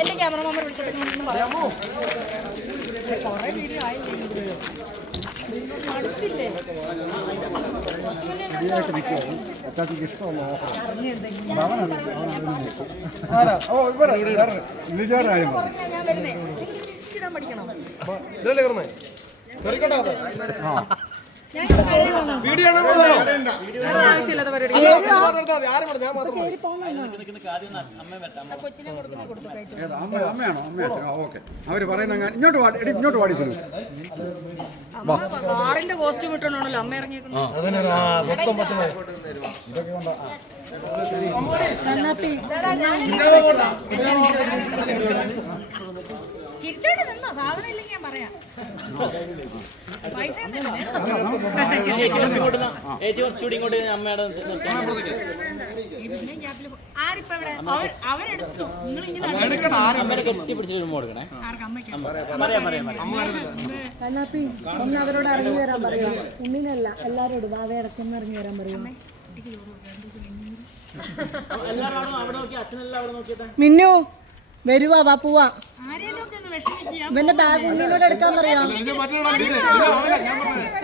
എന്റെ ക്യാമറമാൻ വിളിച്ചിട്ട് പറയാമോ? അച്ചാച്ചിക്ക് ഇഷ്ടമുള്ള അമ്മയാണോ? ഓക്കെ. അവര് പറയുന്ന ഇങ്ങോട്ട് പാടി കാറിന്റെ കോസ്റ്റ്യൂം ഇട്ടോണ്ടാണല്ലോ അമ്മ ഇറങ്ങിയേക്കുന്നത്. ചിരിച്ചോണ്ട് നിന്നോ, സാധനം ഇല്ലെങ്കിൽ ഞാൻ പറയാം. പൈസ ആരിപ്പോ ഇവിടെ അവരെടുത്തു. നിങ്ങൾ ഇങ്ങനെ ഒന്ന് അവരോട് ഇറങ്ങി വരാൻ പറയാ. ഉണ്ണിനല്ല എല്ലാരോടും വാവേ അടക്കം ഇറങ്ങി വരാൻ പറയാം. മിന്നു വരുവാ, വാ പോവാ. ഇവന്റെ ബാഗ് ഉണ്ണിനോട് എടുക്കാൻ പറയാം.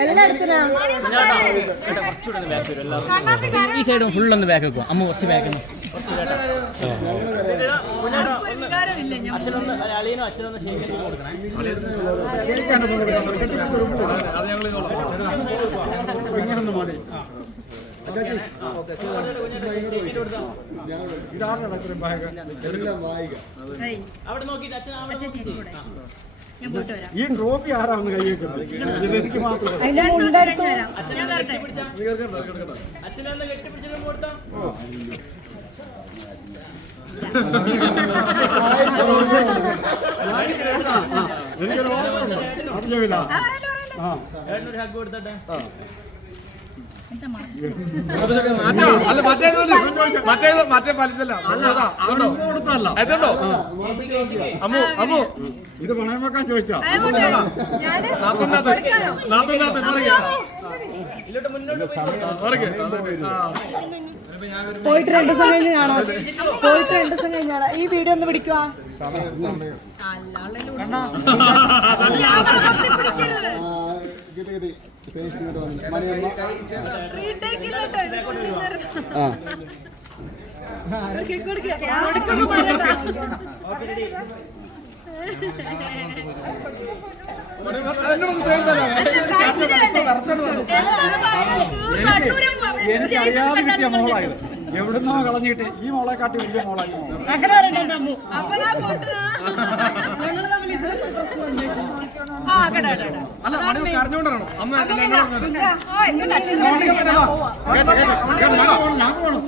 എല്ലാം എടുത്തിനാ. ഈ സൈഡ് ഫുൾ ഒന്ന് ബാക്ക് വെക്കുക. അമ്മ കുറച്ച് ബാക്ക് ഈ ട്രോഫി ആരാണെന്ന് കൈ വെക്കുന്നത്? മറ്റേ പലിതല്ല. ഇത് പണയം വെക്കാൻ ചോദിച്ചാ പോയിട്ട് 2 ദിവസം കഴിഞ്ഞ് കാണാം. പോയിട്ട് 2 ദിവസം കഴിഞ്ഞാണ് ഈ വീഡിയോ ഒന്ന് പിടിക്കുവാ. എനിക്കറിയാതെ കിട്ടിയ മോളായത്. എവിടുന്നോ കളഞ്ഞിട്ട് ഈ മോളെ കാട്ടി വലിയ മോളായി. അല്ല കരഞ്ഞോണ്ടാണോ അമ്മ? ഞാൻ പോകണം.